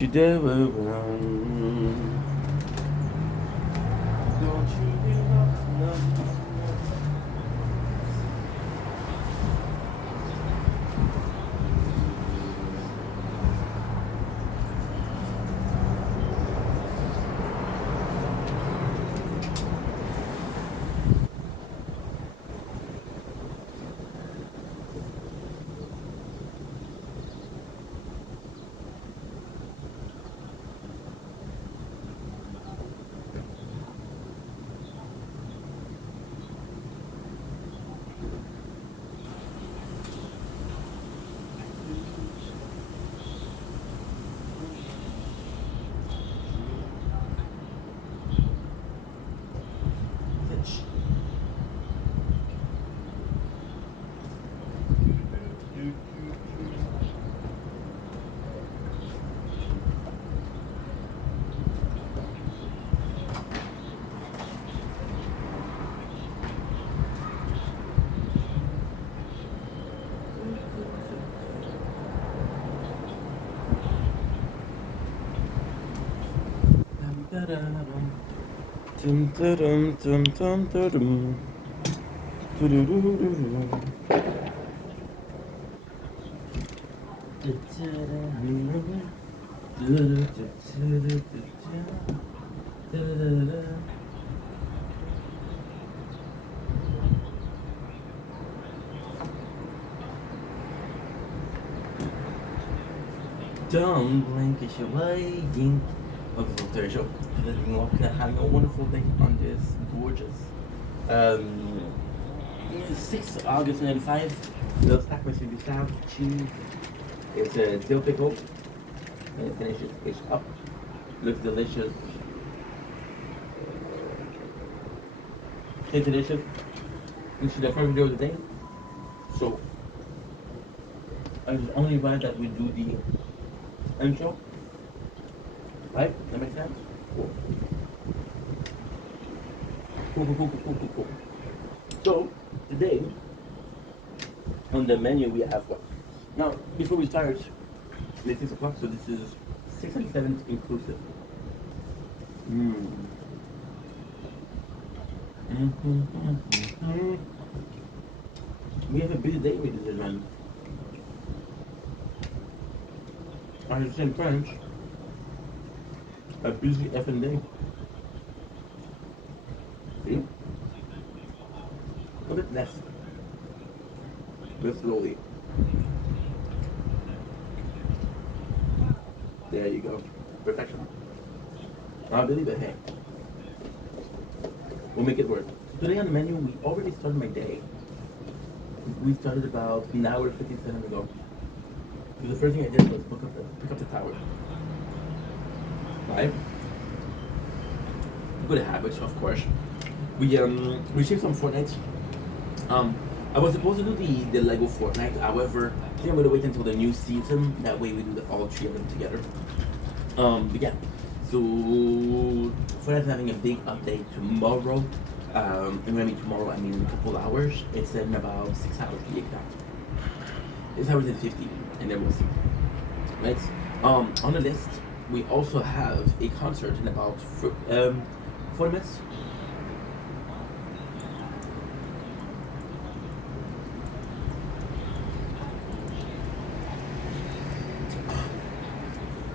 You never run. Don't you give up, no. Bitch. Dum dum dum dum dum Don't blink if you're waiting. Welcome to the show. Living walking and having a wonderful day on this gorgeous 6th August 95. The snack machine is down. Cheese. It's a dill pickle. And it finishes fish up. Looks delicious. It's delicious. This is the first video of the day. So I was only glad that we do the intro. Right? That makes sense? Cool. Cool. So, today, on the menu we have what? Now, before we start, it's 6 o'clock, so this is 6 and 7 inclusive. We have a busy day, ladies and gentlemen. I was in French. A busy effing day. See? A bit less. But slowly. There you go. Perfection. I believe it, hey. We'll make it work. Today on the menu, we already started my day. We started about an hour 57 ago. So the first thing I did was pick up the tower. Right? Good habits, of course. We received some Fortnite. I was supposed to do the Lego Fortnite. However, I think I'm gonna wait until the new season. That way we do all three of them together. But yeah. So Fortnite's having a big update tomorrow. And when I mean tomorrow, I mean in a couple hours. It's in about 6 hours to be exact. 6 hours and 50, and then we'll see. Right? On the list, we also have a concert in about 40 minutes.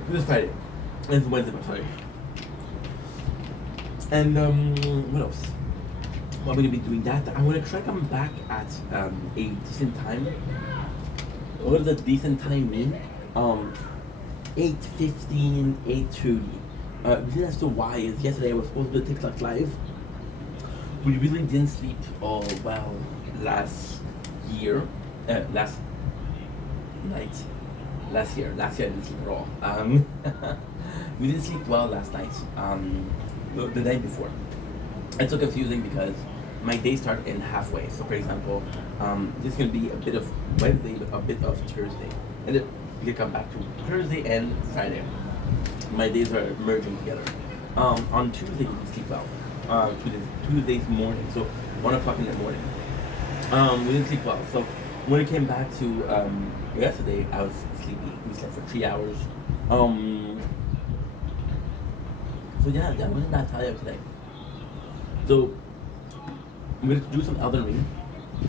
This Friday. It's Wednesday, sorry. And what else? I'm gonna be doing that. I'm gonna try to come back at a decent time. What does a decent time mean? 8:15, 8:30. Reason as to why is yesterday I was supposed to do TikTok live. We really didn't sleep all well last year, last night. Last year I didn't sleep at all. We didn't sleep well last night. The night before. It's so confusing because my day started in halfway. So, for example, this is gonna be a bit of Wednesday, but a bit of Thursday, and then we can come back to Thursday and Friday. My days are merging together. On Tuesday we sleep well. Tuesday's morning, so 1 o'clock in the morning. We didn't sleep well, so When I came back to yesterday, I was sleepy. We slept for 3 hours. Um, so yeah, I wasn't that tired today. So I'm going to do some Elden Ring.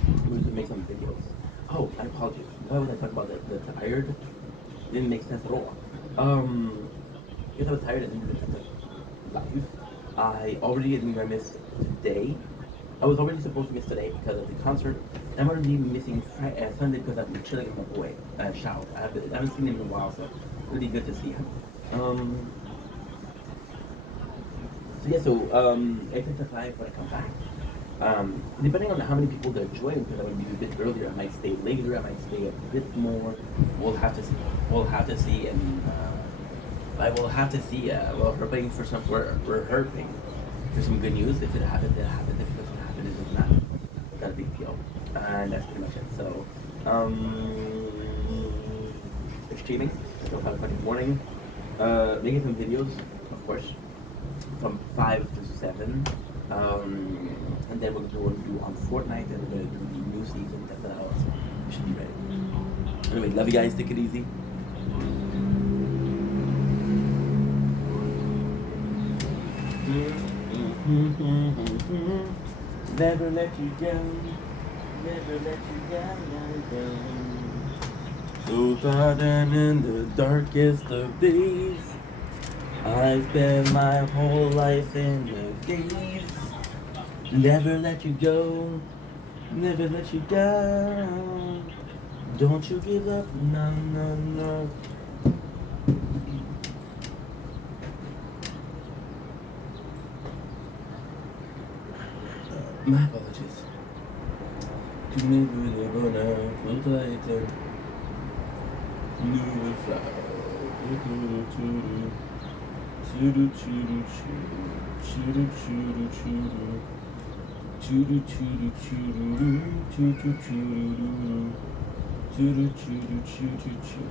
I'm going to make some videos. Oh, I apologize. Why was I talking about the tired? It didn't make sense at all. Because I was tired and didn't listen to live. I already missed today. I was already supposed to miss today because of the concert. I'm already missing Sunday because I've been chilling with my boy, Shao. I haven't seen him in a while, so it's really good to see him. So yeah, I think that's live when I come back. Depending on how many people that join, because I'm gonna be a bit earlier, I might stay later, I might stay a bit more. We'll have to see. We'll have to see, and I will have to see. We're hoping for some. We're hoping for some good news. If it happens, it happens. If it doesn't happen, it does not. It's not a big deal, and that's pretty much it. So, streaming until 5 o'clock in the morning. Making some videos, of course, from 5 to 7. And then we're going to do on Fortnite, and we're going to do the new season. That's what I was. We should be ready. Anyway, love you guys. Take it easy. Never let you down. Never let you down. So tired and in the darkest of days, I've spent my whole life in the days. Never let you go, never let you down. Don't you give up, no, no, no. My apologies. To me, we live on a little new flower. Choo choo choo choo choo. Choo choo choo choo choo choo. Choo choo choo choo choo.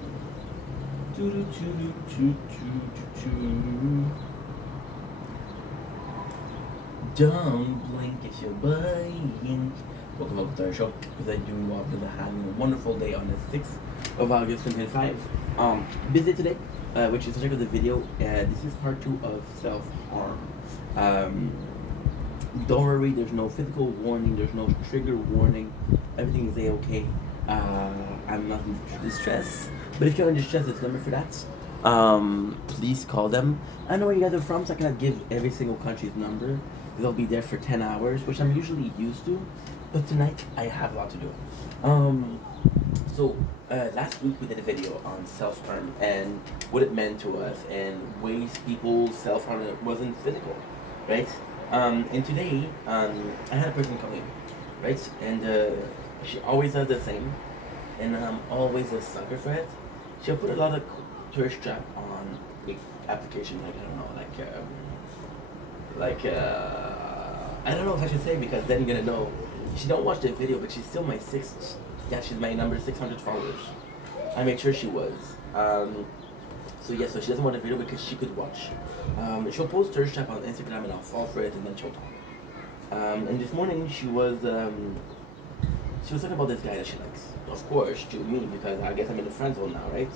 Choo choo choo choo choo. Don't blink, it's your blink. Welcome to our show. Because I do love that I'm having a wonderful day on the 6th of August 2025. Busy today, which is to check out the video. This is part 2 of self-harm. Don't worry, there's no physical warning, there's no trigger warning. Everything is a-okay. I'm not in distress. But if you're in distress, there's a number for that. Please call them. I know where you guys are from, so I cannot give every single country's number. They'll be there for 10 hours, which I'm usually used to. But tonight, I have a lot to do. Last week we did a video on self-harm and what it meant to us and ways people self-harm that wasn't physical, right? And today, I had a person come in, right? And she always does the same, and I'm always a sucker for it. She'll put a lot of tourist trap on the application, like, I don't know, I don't know if I should say, because then you're gonna know. She don't watch the video, but she's still my sixth. Yeah, she's my number 600 followers. I made sure she was. So she doesn't want the video because she could watch. She'll post her trap on Instagram and I'll fall for it and then she'll talk. And this morning she was talking about this guy that she likes. Of course, to me, because I guess I'm in the friend zone now, right?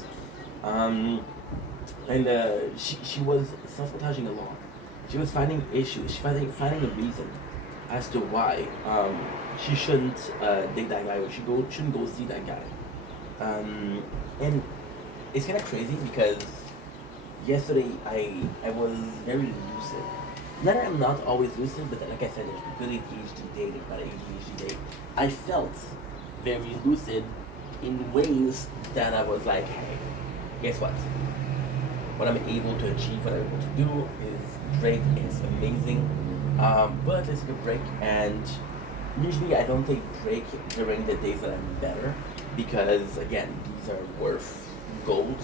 She was self-sabotaging a lot. She was finding issues. She finding a reason as to why she shouldn't date that guy or shouldn't go see that guy. And it's kind of crazy because yesterday I was very lucid. Not that I'm not always lucid, but like I said, there's good ADHD day, there's not ADHD day. I felt very lucid in ways that I was like, hey, guess what? What I'm able to achieve, what I'm able to do is great, it's amazing. But let's take a break, and usually I don't take break during the days that I'm better because again, these are worth gold.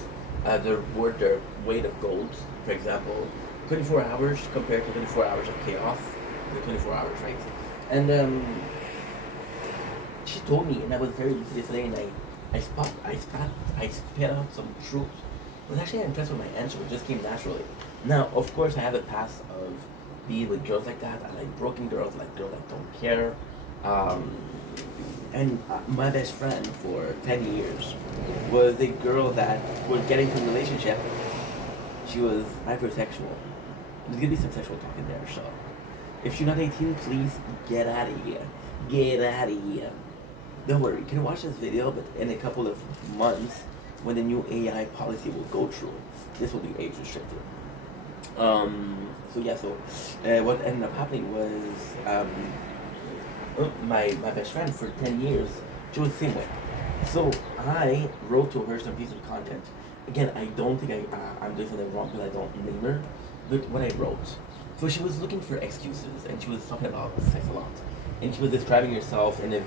They're worth their weight of gold. For example, 24 hours compared to 24 hours of chaos, the 24 hours, right? And she told me, and I was very lucid yesterday, and I spit out some truth. I was actually impressed with my answer. It just came naturally. Now, of course, I have a past of being with girls like that. I like broken girls, I like girls that don't care. And my best friend for 10 years was a girl that was getting into a relationship. She was hypersexual. There's gonna be some sexual talk in there, so if you're not 18, please get out of here. Get out of here. Don't worry, you can watch this video, but in a couple of months, when the new AI policy will go through, this will be age restricted. What ended up happening was my best friend for 10 years, she was the same way. So I wrote to her some piece of content. Again, I don't think I'm doing something wrong because I don't name her, but what I wrote. So she was looking for excuses, and she was talking about sex a lot, and she was describing herself in a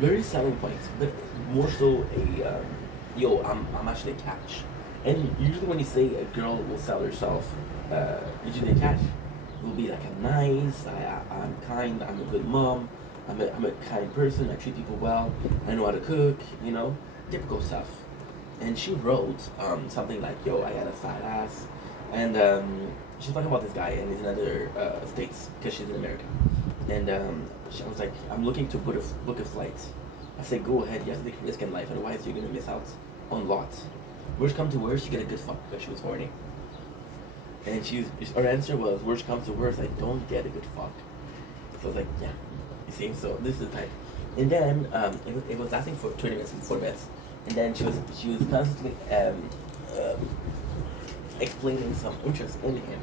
very selling point, but more so yo, I'm actually a catch. And usually when you say a girl will sell herself, usually a catch will be like, I'm nice, I'm kind, I'm a good mom, I'm a kind person, I treat people well, I know how to cook, typical stuff. And she wrote something like, yo, I had a fat ass, and she's talking about this guy, and he's in other states, because she's in America. And she was like, I'm looking to book a flight. I said, go ahead, you have to take a risk in life, otherwise you're going to miss out on lots. Worst come to worst, you get a good fuck, because she was horny. And her answer was, worst comes to worst, I don't get a good fuck. So I was like, yeah, you see, so this is the type. And then it was lasting for 20 minutes and 4 minutes. And then she was constantly explaining some interest in him,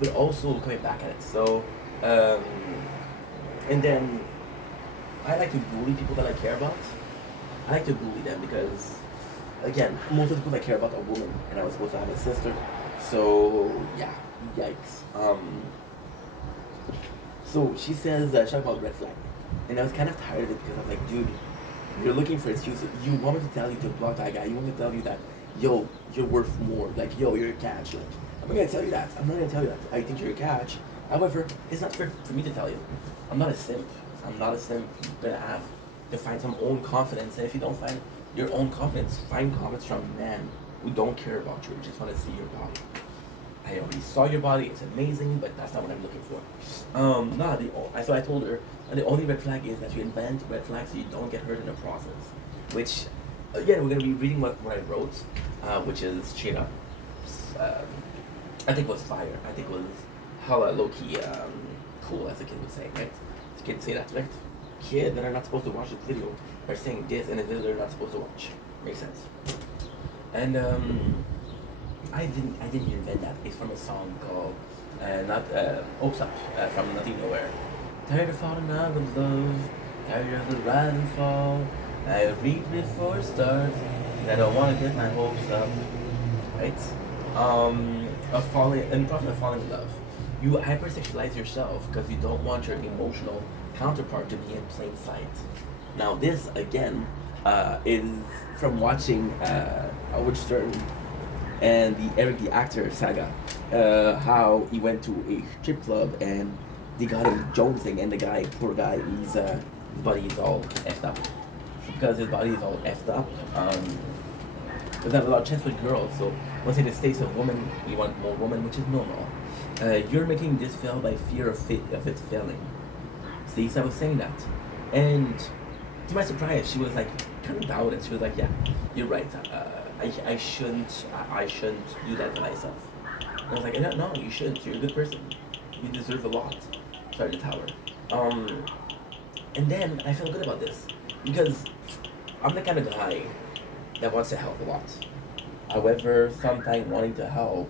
but also coming back at it. So, and then I like to bully people that I care about. I like to bully them because, again, most of the people I care about are women, and I was supposed to have a sister. So yeah, yikes. So she says she talked about red flag, and I was kind of tired of it because I was like, dude, you're looking for excuses. You want me to tell you to block that guy. You want me to tell you that, yo, you're worth more. Like, yo, you're a catch. Like, I'm not gonna tell you that. I'm not gonna tell you that. I think you're a catch. However, it's not fair for me to tell you. I'm not a simp. I'm not a simp. You're gonna have to find some own confidence. And if you don't find your own confidence, find confidence from men who don't care about you. Just want to see your body. I already saw your body. It's amazing, but that's not what I'm looking for. So I told her, the only red flag is that you invent red flags so you don't get hurt in the process. Which, again, we're gonna be reading what I wrote, which is straight up. I think it was fire. I think it was hella low key, cool, as a kid would say, right? The kids say that, right? Kids that are not supposed to watch this video are saying this in a video they're not supposed to watch. Makes sense. And I didn't invent that. It's from a song called Oops Up from Nothing Nowhere. Tired of falling out of love, tired of the rise and fall. I read before it starts, 'cause I don't want to get my hopes up. Right? In the process of falling in love, you hypersexualize yourself because you don't want your emotional counterpart to be in plain sight. Now this again is from watching Howard Stern and the Eric the Actor saga. How he went to a strip club and they got him jonesing, and the guy, poor guy, his body is all effed up. Because his body is all effed up, there's not a lot of chance with girls. So once in the States of women, you want more women, which is normal. You're making this fail by fear of it failing. See, so I was saying that. And to my surprise, she was like kind of about it. She was like, yeah, you're right. I shouldn't do that to myself. And I was like, no, you shouldn't. You're a good person. You deserve a lot. Sorry to tell her. And then I feel good about this because I'm the kind of guy that wants to help a lot. However, sometimes wanting to help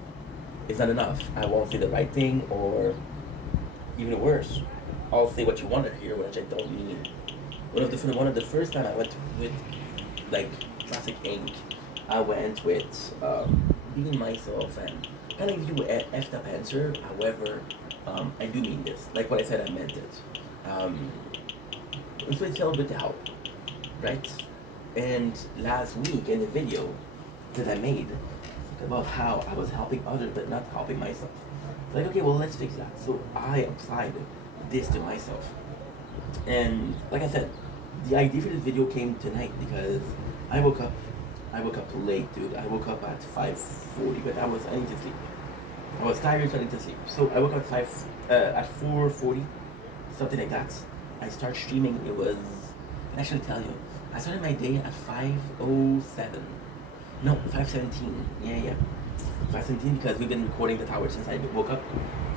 is not enough. I won't say the right thing, or even worse, I'll say what you want to hear, which I don't mean. One of the first time I went with like Classic Ink, I went with being myself and kind of give you an effed up answer. However, I do mean this. Like what I said, I meant it. So it's a little bit to help, right? And last week in the video that I made about how I was helping others but not helping myself. Like, okay, well, let's fix that. So I applied this to myself. And like I said, the idea for this video came tonight because I woke up late, dude. I woke up at 5:40, but I need to sleep. I was tired, so I need to sleep. So I woke up at 4:40, something like that. I start streaming. It was, I can actually tell you, I started my day at 5:07. No, 5:17. Yeah. 5:17 because we've been recording the tower since I woke up.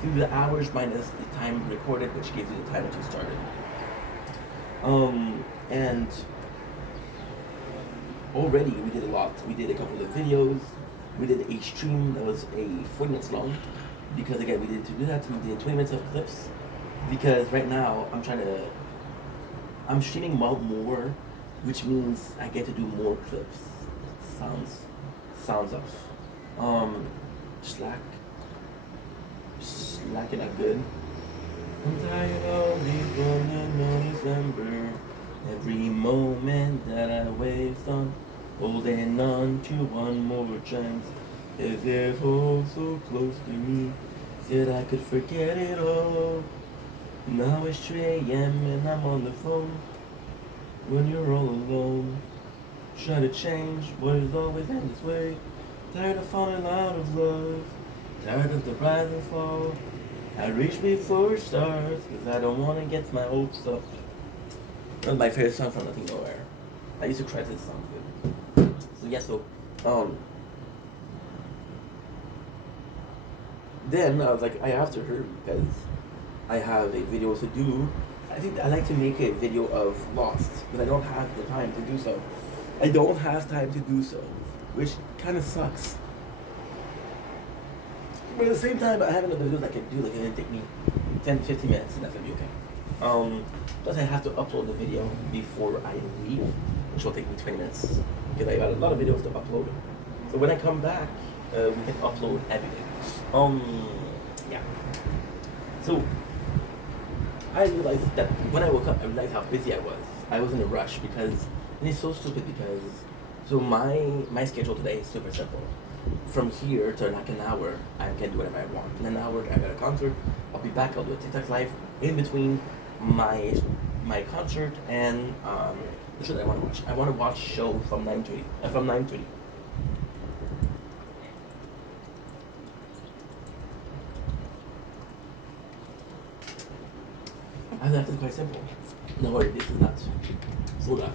Do the hours minus the time recorded, which gives you the time that you started. And already we did a lot. We did a couple of videos. We did a stream that was 40 minutes long because again to do that we did 20 minutes of clips because right now I'm streaming more, which means I get to do more clips. Sounds off. Slacking up good. I'm tired of these running on December. Every moment that I waste on holding on to one more chance. As if oh so close to me, said I could forget it all. Now it's 3 a.m. and I'm on the phone. When you're all alone, try to change what is always in this way. Tired of falling out of love, tired of the rise and fall. I reach before stars, cause I don't wanna get my hopes up. That's my favorite song from Nothing Nowhere. I used to cry to this song. So yeah, then I was like, I have to hurry because I have a video to do. I think I like to make a video of Lost, but I don't have the time to do so. I don't have time to do so, which kind of sucks. But at the same time, I have another video that I can do, like it's gonna take me 10-15 minutes, and that's gonna be okay. Plus I have to upload the video before I leave, which will take me 20 minutes, because I got a lot of videos to upload. So when I come back, we can upload everything. Yeah. So, I realized that when I woke up, I realized how busy I was. I was in a rush because, and it's so stupid because, so my schedule today is super simple. From here to like an hour, I can do whatever I want. In an hour, I got a concert. I'll be back. I'll do a TikTok live in between my concert and the show that I want to watch. I want to watch show from 9:30. From 9:30. I think it's quite simple. No worry, this is not soda.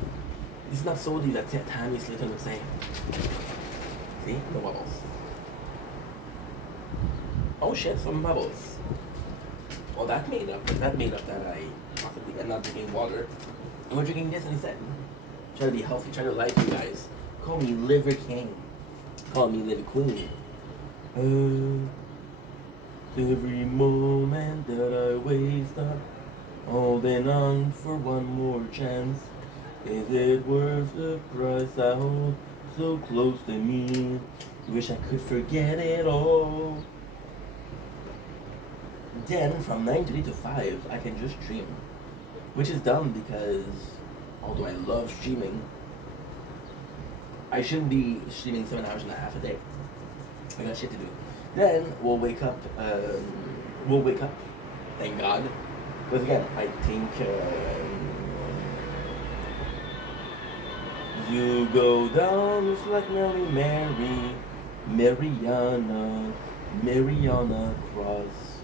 This is not soda that Tammy Slater was saying. See? No bubbles. Oh shit, some bubbles. Well, that made up that I possibly am not drinking water. And we're drinking this instead. Try to be healthy, try to like you guys. Call me Liver King. Call me Liver Queen. Every moment that I waste on holding on for one more chance. Is it worth the price I hold so close to me? Wish I could forget it all. Then from 9:30 to 5, I can just stream. Which is dumb because, although I love streaming, I shouldn't be streaming 7 hours and a half a day. I got shit to do. Then we'll wake up, thank God. Because again, I think you go down just like Nelly Mary, Mariana Cross.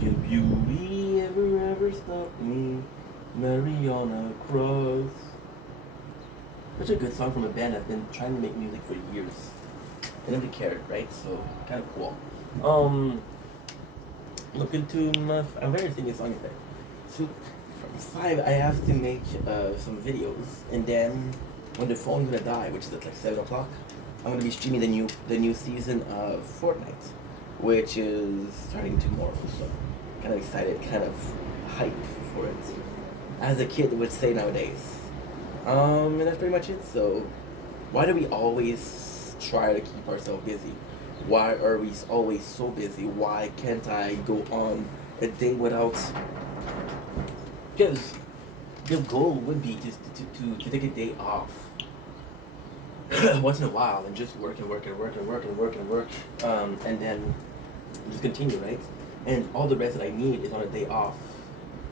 Your beauty ever stopped me, Mariana Cross. Such a good song from a band that's been trying to make music for years. I never cared, right? So kind of cool. Look into my. I'm very thinking song today. So from 5, I have to make some videos, and then when the phone's gonna die, which is at like 7 o'clock, I'm gonna be streaming the new season of Fortnite, which is starting tomorrow. So kind of excited, kind of hype for it, as a kid would say nowadays. And that's pretty much it. So why do we always try to keep ourselves busy? Why are we always so busy? Why can't I go on a day without? Because the goal would be just to take a day off once in a while and just work, and then just continue, right? And all the rest that I need is on a day off.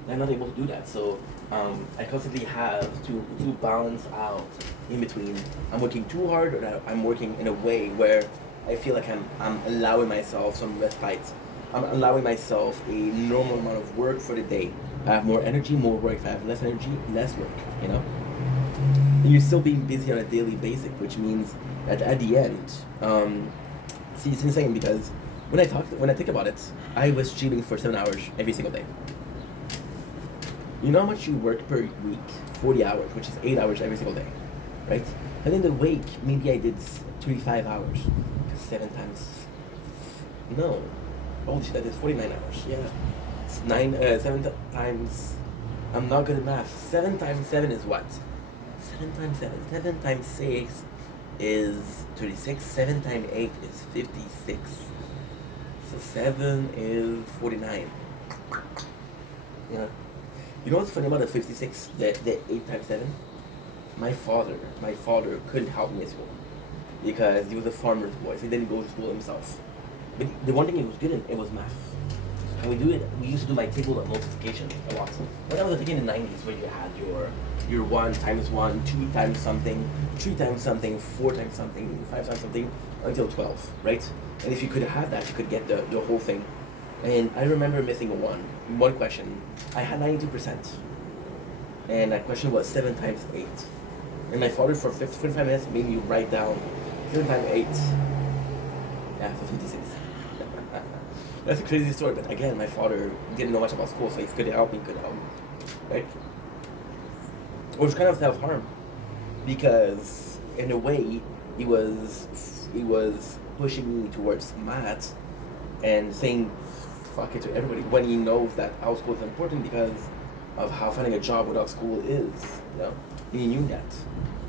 And I'm not able to do that, so I constantly have to balance out in between. I'm working too hard, or I'm working in a way where I feel like I'm allowing myself some respite I'm allowing myself a normal amount of work for the day. I have more energy, more work. If I have less energy, less work. You know, and you're still being busy on a daily basis, which means that at the end, see, it's insane because when I think about it, I was streaming for 7 hours every single day. You know how much you work per week? 40 hours, which is 8 hours every single day, right? And in the week, maybe I did 25 hours. 7 times, no, holy shit, that is 49 hours, yeah. It's 7 times, I'm not good at math. 7 times 7 is what? 7 times 7, 7 times 6 is 36, 7 times 8 is 56. So 7 is 49. Yeah. You know what's funny about the 56, the 8 times 7? My father couldn't help me at school because he was a farmer's boy, so he didn't go to school himself. But the one thing he was good in, it was math. And we used to do my table of multiplication a lot. When I was thinking in the 90s where you had your 1 times 1, 2 times something, 3 times something, 4 times something, 5 times something, until 12, right? And if you could have that, you could get the whole thing. And I remember missing one question. I had 92%. And that question was 7 times 8. And my father for 45 minutes made me write down 7 times 8. Yeah, so 56. That's a crazy story, but again, my father didn't know much about school, so if he could help me, he could help me. Right? Which kind of self-harm. Because in a way, he was pushing me towards math and saying fuck it to everybody when he knows that our school is important because of how finding a job without school is, you know? And he knew that.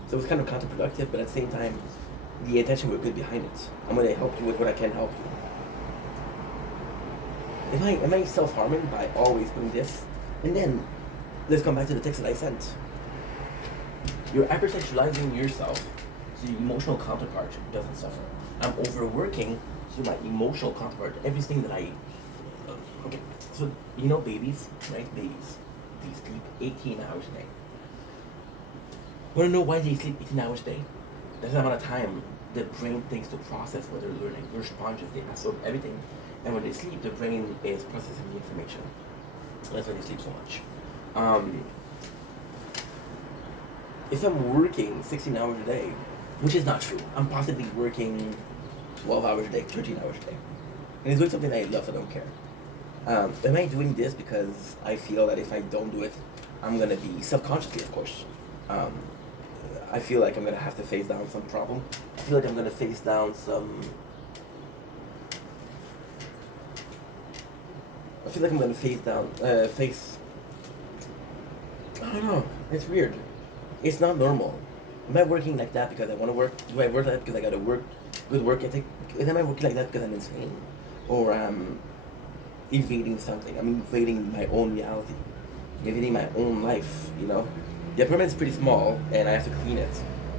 So it was kind of counterproductive, but at the same time, the intention was good behind it. I'm gonna help you with what I can help you. Am I self-harming by always putting this? And then, let's come back to the text that I sent. You're hypersexualizing yourself, so your emotional counterpart doesn't suffer. I'm overworking, so my emotional counterpart, everything that I... Okay, so you know babies, right? Babies. They sleep 18 hours a day. Want to know why they sleep 18 hours a day? That's the amount of time the brain takes to process what they're learning. They're sponges, they absorb everything. And when they sleep, the brain is processing the information. That's why they sleep so much. If I'm working 16 hours a day, which is not true, I'm possibly working 12 hours a day, 13 hours a day. And it's doing something I love, I don't care. Am I doing this because I feel that if I don't do it, I'm gonna be subconsciously, of course. I feel like I'm gonna have to face down some problem. I feel like I'm gonna face down some. I feel like I'm gonna face. I don't know. It's weird. It's not normal. Am I working like that because I want to work? Do I work like that because I gotta work? Good work ethic? Am I working like that because I'm insane, or evading something? I'm evading my own reality, evading my own life. You know, the apartment's pretty small, and I have to clean it.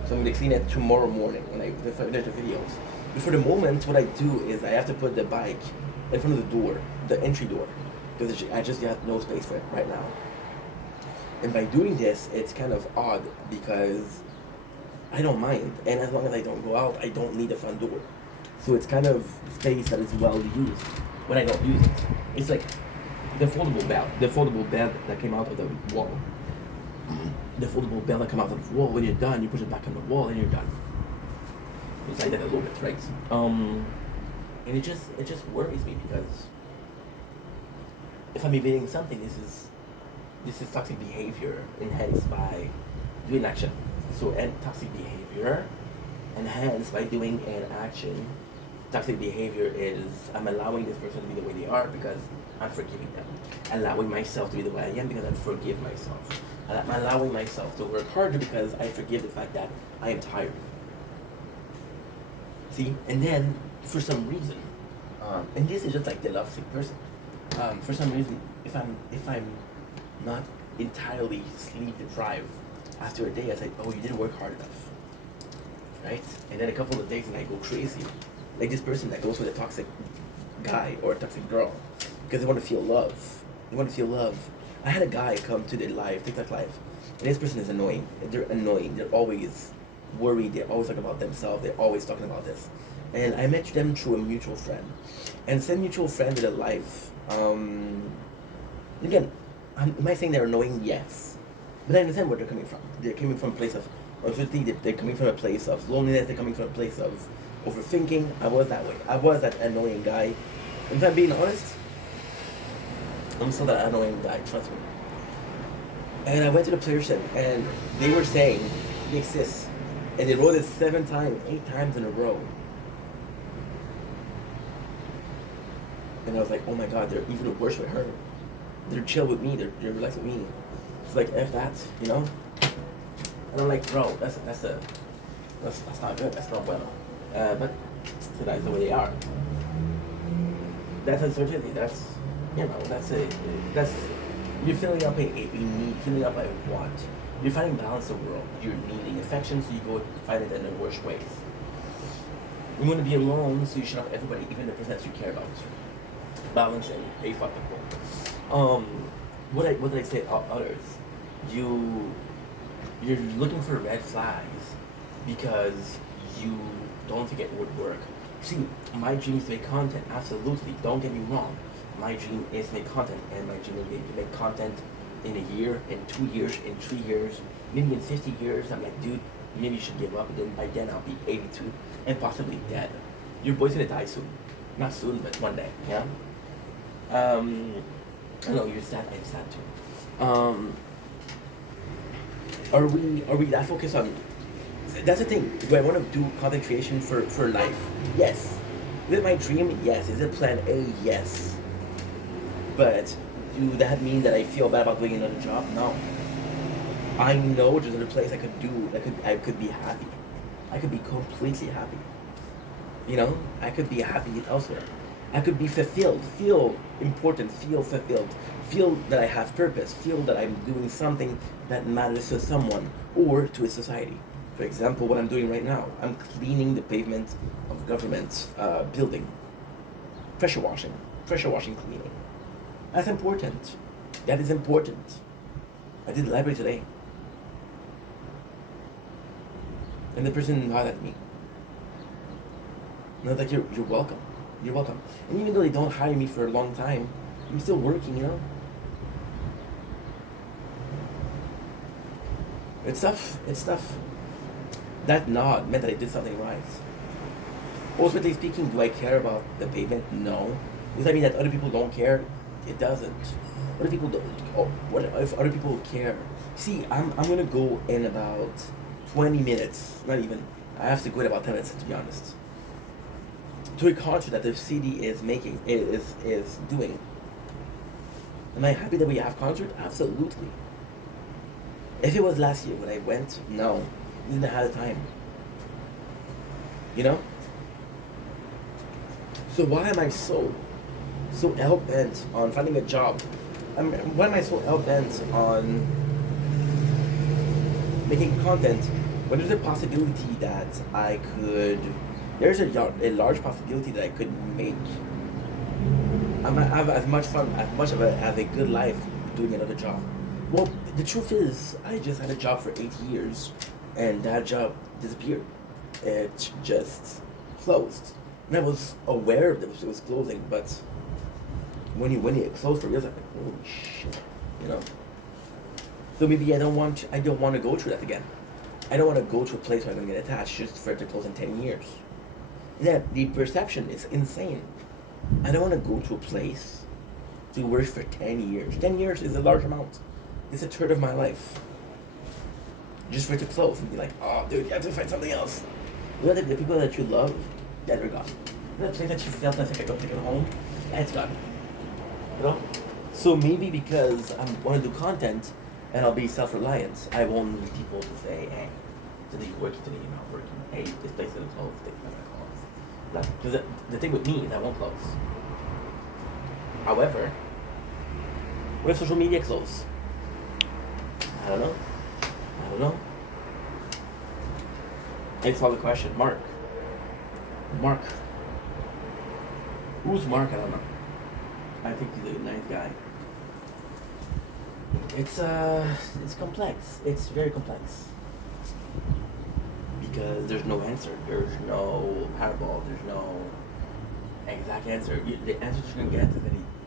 So I'm gonna clean it tomorrow morning when I finish the videos. But for the moment, what I do is I have to put the bike in front of the door, the entry door, because I just got no space for it right now. And by doing this, it's kind of odd because I don't mind, and as long as I don't go out, I don't need a front door. So it's kind of space that is well used when I don't use it. It's like the foldable bed that came out of the wall. The foldable bed that came out of the wall. When you're done, you push it back on the wall, and you're done. It's like that a little bit, right? And it just worries me because if I'm evading something, this is toxic behavior enhanced by doing action. So toxic behavior enhanced by doing an action. Toxic behavior is I'm allowing this person to be the way they are because I'm forgiving them. Allowing myself to be the way I am because I forgive myself. I'm allowing myself to work harder because I forgive the fact that I am tired. See, and then for some reason, and this is just like the lovesick person. For some reason, if I'm not entirely sleep deprived after a day, I say, oh, you didn't work hard enough, right? And then a couple of days and I go crazy, like this person that goes with a toxic guy or a toxic girl because they want to feel love. They want to feel love. I had a guy come to the TikTok live, and this person is annoying. They're annoying. They're always worried. They're always talking about themselves. They're always talking about this. and I met them through a mutual friend, and same mutual friend in a life. Again, am I saying they're annoying? Yes, but I understand where they're coming from. They're coming from a place of uncertainty. They're coming from a place of loneliness. They're coming from a place of overthinking. I was that way. I was that annoying guy. If I'm being honest, I'm still that annoying guy. Trust me. And I went to the player set, and they were saying it exists, and they wrote it 7 times, 8 times in a row. And I was like, oh my god, they're even worse with her. They're chill with me. They're relaxed with me. It's like F that, you know. And I'm like, bro, that's not good. That's not well. But so that's the way they are. That's uncertainty. That's that's you're filling up a need, filling up a want. You're finding balance in the world. You're needing affection, so you go find it in the worst ways. You want to be alone, so you shut up everybody, even the person that you care about. Balancing a fucking people. What did I say about others? You're looking for red flags because you don't think it would work. See, my dream is to make content, absolutely. Don't get me wrong. My dream is to make content, and my dream is to make content in a year, in 2 years, in 3 years, maybe in 50 years. I'm like, dude, maybe you should give up, and then by then I'll be 82 and possibly dead. Your boy's gonna die soon. Not soon, but one day, yeah? I know, you're sad, I'm sad too. Are we that focused on... That's the thing. Do I want to do content creation for life? Yes. Is it my dream? Yes. Is it plan A? Yes. But do that mean that I feel bad about doing another job? No. I know there's another place I could do, I could be happy. I could be completely happy. You know? I could be happy elsewhere. I could be fulfilled, feel important, feel fulfilled, feel that I have purpose, feel that I'm doing something that matters to someone or to a society. For example, what I'm doing right now, I'm cleaning the pavement of government building. Pressure washing cleaning. That's important. That is important. I did the library today. And the person nodded at me. And I was like, you're welcome. You're welcome. And even though they don't hire me for a long time, I'm still working, you know? It's tough. That nod meant that I did something right. Ultimately speaking, do I care about the pavement? No. Does that mean that other people don't care? It doesn't. Other people don't. Oh, what if other people care? See, I'm gonna go in about 20 minutes. Not even. I have to go in about 10 minutes, to be honest. To a concert that the city is making, is doing. Am I happy that we have concert? Absolutely. If it was last year when I went, no. Didn't have the time. You know? So why am I so hell-bent on finding a job? Why am I so hell-bent on making content when there's a possibility that I could... There's a large possibility that I could make... I might have as much fun, as a good life doing another job. Well, the truth is, I just had a job for 8 years, and that job disappeared. It just closed. And I was aware that it was closing, but when it closed for real, I was like, holy shit, you know? So maybe I don't want to go through that again. I don't want to go to a place where I'm going to get attached just for it to close in 10 years. Yeah, the perception is insane. I don't want to go to a place to work for 10 years. 10 years is a large amount. It's a third of my life. Just for it to close and be like, oh, dude, you have to find something else. You know, the people that you love, they're gone. You know, the place that you felt like I don't take it home, that's gone. You know? So maybe because I want to do content and I'll be self-reliant, I won't need people to say, hey, today you're working, today you're not working. Hey, this place isn't closed, this place isn't closed. Because the thing with me is I won't close. However, what if social media close? I don't know. I saw the question. Mark. Who's Mark? I don't know. I think he's a nice guy. It's complex. It's very complex. because there's no answer. There's no parable. There's no exact answer. The answer you're gonna get is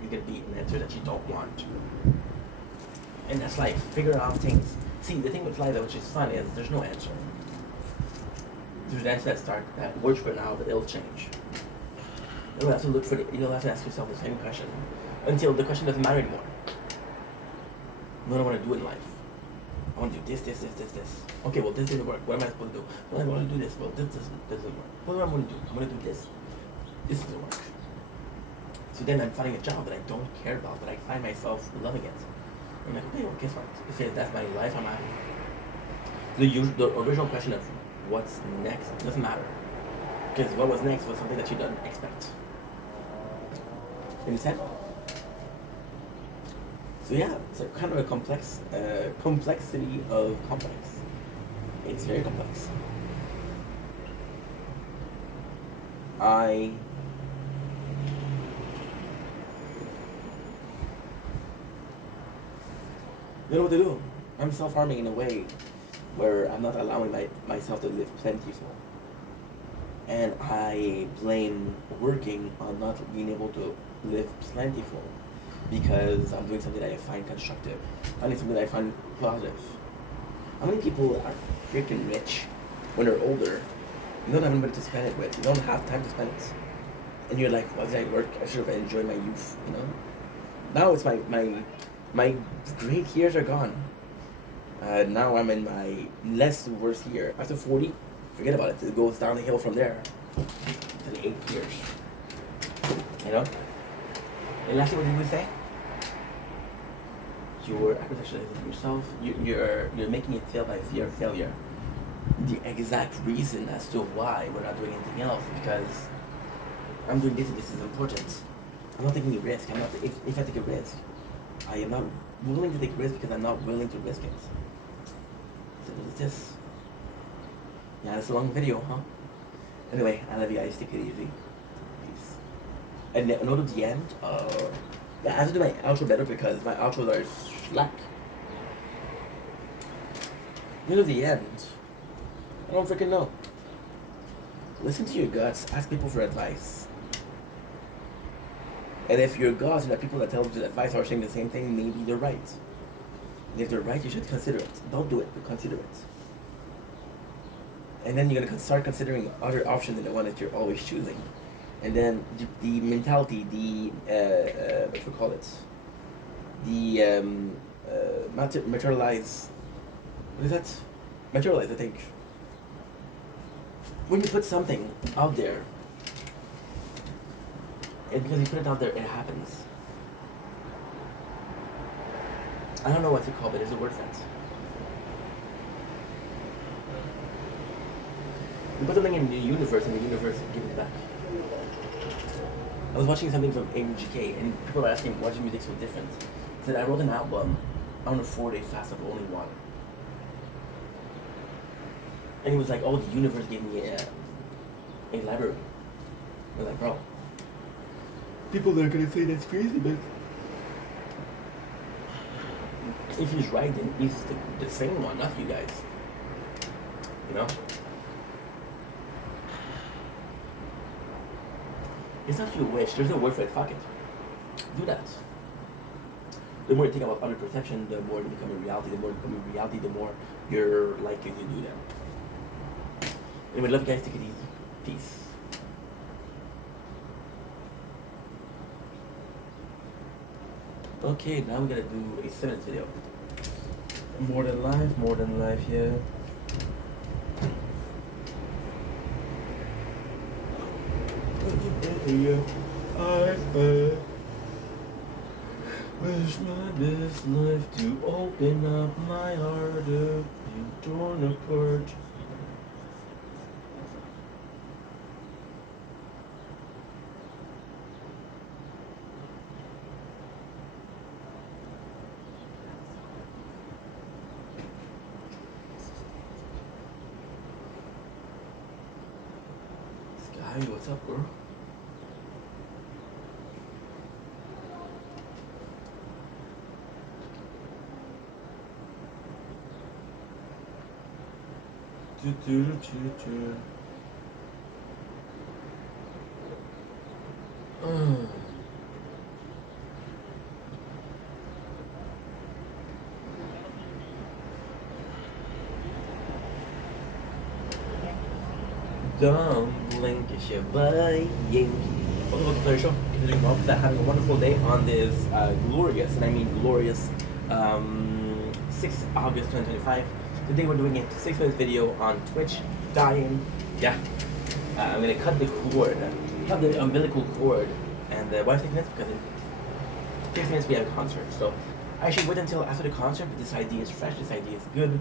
gonna be an answer that you don't want. And that's like figure out things. See, the thing with life, which is fun, is there's no answer. There's an answer that works for now, but it'll change. You'll have to look for you'll have to ask yourself the same question until the question doesn't matter anymore. What do I want to do in life? I want to do this. Okay, well, this didn't work. What am I supposed to do? Well, I want to do this. Well, this doesn't work. What do I want to do? I want to do this. This doesn't work. So then I'm finding a job that I don't care about, but I find myself loving it. I'm like, okay, well, guess what? If that's my life, I'm happy. The original question of what's next doesn't matter. Because what was next was something that you didn't expect. You understand? So yeah, it's a kind of a complex complexity of complex. It's very complex. I don't know what to do. I'm self-harming in a way where I'm not allowing myself to live plentiful. And I blame working on not being able to live plentiful because I'm doing something that I find constructive. I need something that I find positive. How many people are freaking rich when they're older? You don't have anybody to spend it with. You don't have time to spend it. And you're like, why did I work? I should have enjoyed my youth, you know? Now it's my great years are gone. Now I'm in my less worst year. After 40, forget about it. It goes down the hill from there to the 8 years. You know? And lastly, what did we say? You're hypertextualizing yourself. You're making it feel by fear of failure. The exact reason as to why we're not doing anything else is because I'm doing this and this is important. I'm not taking a risk. If I take a risk, I am not willing to take a risk because I'm not willing to risk it. Simple as this. Yeah, it's a long video, huh? Anyway, I love you guys. Take it easy. Peace. And note at the end, yeah, I have to do my outro better because my outros are slack. Note at the end, I don't freaking know. Listen to your guts. Ask people for advice. And if your guts and the people that tell you the advice are saying the same thing, maybe they're right. And if they're right, you should consider it. Don't do it, but consider it. And then you're gonna start considering other options than the one that you're always choosing. And then the mentality, what we call it, the materialize. What is that? Materialize, I think. When you put something out there, and because you put it out there, it happens. I don't know what to call it. There's a word for it. You put something in the universe, and the universe gives it back. I was watching something from AMGK, and people were asking, why is your music so different? He said, I wrote an album on a 4-day fast of only water. And he was like, oh, the universe gave me a library. I was like, bro, people are gonna say that's crazy, but if he's right, then he's the same one, not you guys. You know? It's not your wish. There's no word for it. Fuck it. Do that. The more you think about other perception, the more you become a reality. The more you become a reality, the more you're likely to do that. Anyway, love you guys. Take it easy. Peace. Okay, now I'm gonna do a 7-minute video. More than life, yeah. I wish my best life to open up my heart to be torn apart. Sky, what's up, girl? Do, do, do, do. Mm. Don't blink if you're buying. Welcome to the Player Show. Continuing on that, having a wonderful day on this glorious, and I mean glorious, 6th August 2025. Today we're doing a 6 minutes video on Twitch. Dying. Yeah. I'm gonna cut the cord, cut the umbilical cord, and why 6 minutes? Because in 6 minutes we have a concert. So I should wait until after the concert, but this idea is fresh, this idea is good.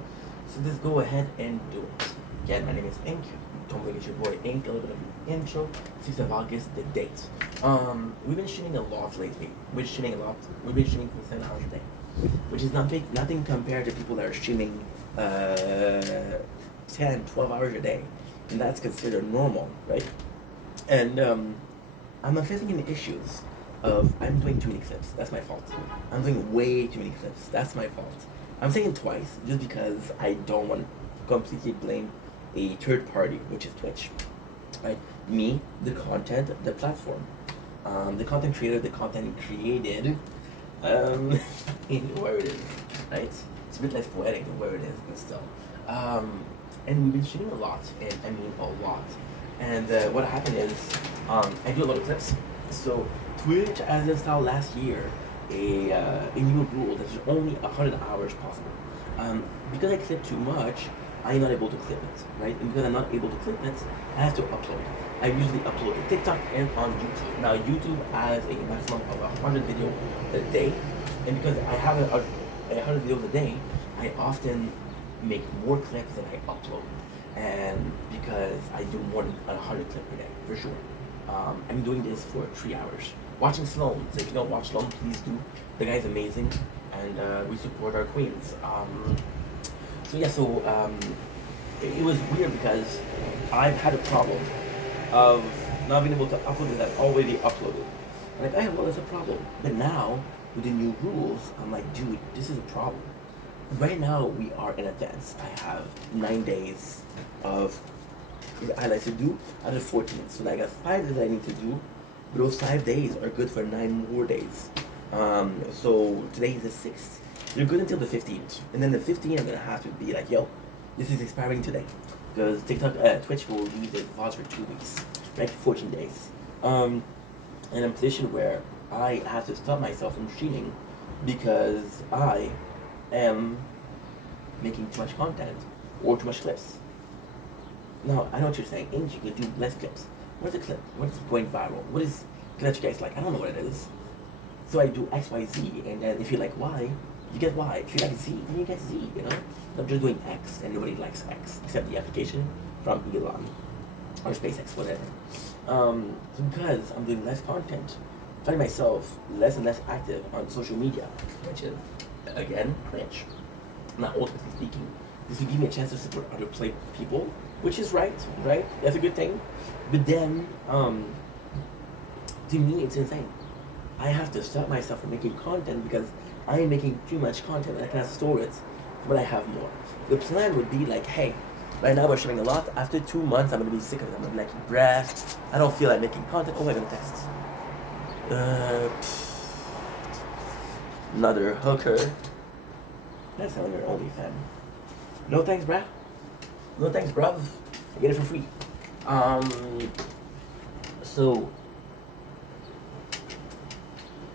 So just go ahead and do it. Again, my name is Ink. Don't forget your boy Ink. A little bit of an intro. 6th of August, the date. We've been streaming a lot lately. We've been streaming a lot. We've been streaming for 7 hours a day, which is nothing compared to people that are streaming 10, 12 hours a day, and that's considered normal, right? And I'm facing any issues of I'm doing too many clips. That's my fault. I'm doing way too many clips. That's my fault. I'm saying it twice just because I don't want to completely blame a third party, which is Twitch. Right? Me, the content, the platform, the content creator, the content created, in where it is, right? It's a bit less poetic than where it is, but still. And we've been shooting a lot, and I mean a lot. And what happened is, I do a lot of clips. So Twitch has installed last year a new rule that there's only 100 hours possible. Because I clip too much, I'm not able to clip it, right? And because I'm not able to clip it, I have to upload. I usually upload to TikTok and on YouTube. Now YouTube has a maximum of 100 videos a day, and because I have 100 videos a day, I often make more clips than I upload. And because I do more than 100 clips per day, for sure. I'm doing this for 3 hours. Watching Sloan, so if you don't watch Sloan, please do. The guy's amazing, and we support our queens. It was weird because I've had a problem of not being able to upload it. I've already uploaded. I'm like, hey, well, that's a problem. But now, with the new rules, I'm like, dude, this is a problem. Right now, we are in advance. I have 9 days of highlights to do out of 14. So I got 5 days I need to do. But those 5 days are good for 9 more days. So today is the 6th. You're good until the 15th. And then the 15th, I'm going to have to be like, yo, this is expiring today. Because Twitch will leave the VODs for 2 weeks, right? 14 days. And I'm in a position where I have to stop myself from streaming because I am making too much content or too much clips. Now, I know what you're saying. Ain't you could do less clips. What is a clip? What is going viral? What is that you guys like? I don't know what it is. So I do X, Y, Z, and then if you like Y, you get Y. If you like Z, then you get Z, you know? I'm just doing X, and nobody likes X, except the application from Elon, or SpaceX, whatever. So because I'm doing less content, I'm finding myself less and less active on social media, which is, again, cringe. Not ultimately speaking. This will give me a chance to support other people, which is right? That's a good thing. But then, to me, it's insane. I have to stop myself from making content because I am making too much content and I cannot store it when I have more. The plan would be like, hey, right now we're showing a lot. After 2 months, I'm going to be sick of it. I'm going to be like, bruh, I don't feel like making content. Oh, I'm going to text. Another hooker. That's another OnlyFans. No thanks, bruh. No thanks, bruv. I get it for free. So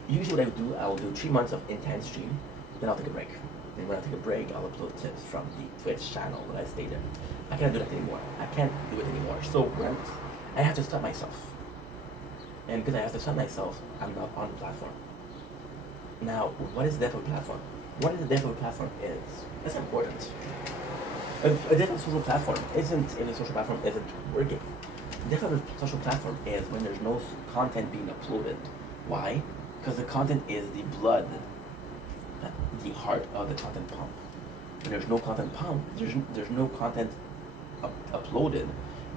usually what I would do, I will do 3 months of intense stream, then I'll take a break. And when I take a break, I'll upload clips from the Twitch channel that I stayed in. I can't do that anymore. So I have to stop myself. And because I have to stop myself, I'm not on the platform. Now, what is the death of a platform? What is the death of a platform is? That's important. A death of a social platform isn't if the social platform isn't working. The death of a social platform is when there's no content being uploaded. Why? Because the content is the blood, the heart of the content pump. When there's no content pump, there's no content uploaded.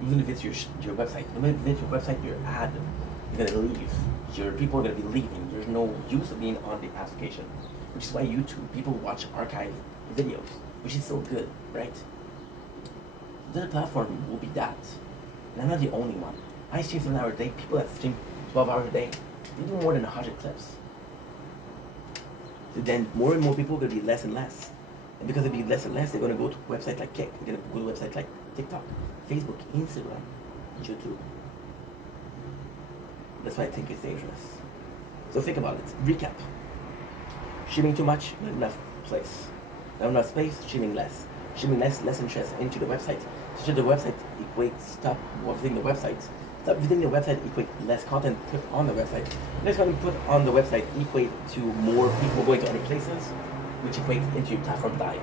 Even if it's your website, even if it's your website, your ad, you're gonna leave. Your people are gonna be leaving. There's no use of being on the application, which is why YouTube people watch archive videos, which is so good, right? The platform will be that. And I'm not the only one. I stream 7 hours a day. People that stream 12 hours a day, they do more than 100 clips. So then more and more people are going to be less and less. And because it'll be less and less, they're going to go to websites like Kick. They're going to go to websites like TikTok, Facebook, Instagram, YouTube. That's why I think it's dangerous. So think about it. Recap. Streaming too much, not enough place. Not enough space, streaming less. Streaming less interest into the website. So the website equates, stop visiting the website. Stop visiting the website equate less content put on the website. Less content put on the website equate to more people going to other places, which equates into your platform dying.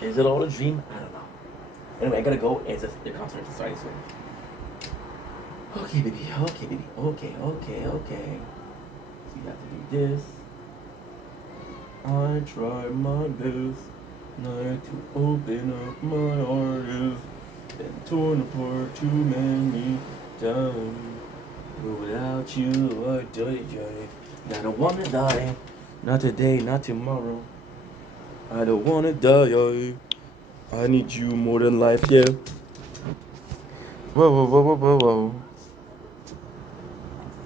Is it all a dream? I don't know. Anyway, I gotta go. It's the concert is starting soon. Okay, baby. Okay, baby. Okay. So you have to do this. I try my best not to open up my heart. Been torn apart too many times. But without you, I die. I don't wanna die. Not today, not tomorrow. I don't wanna die. I need you more than life, yeah. Whoa.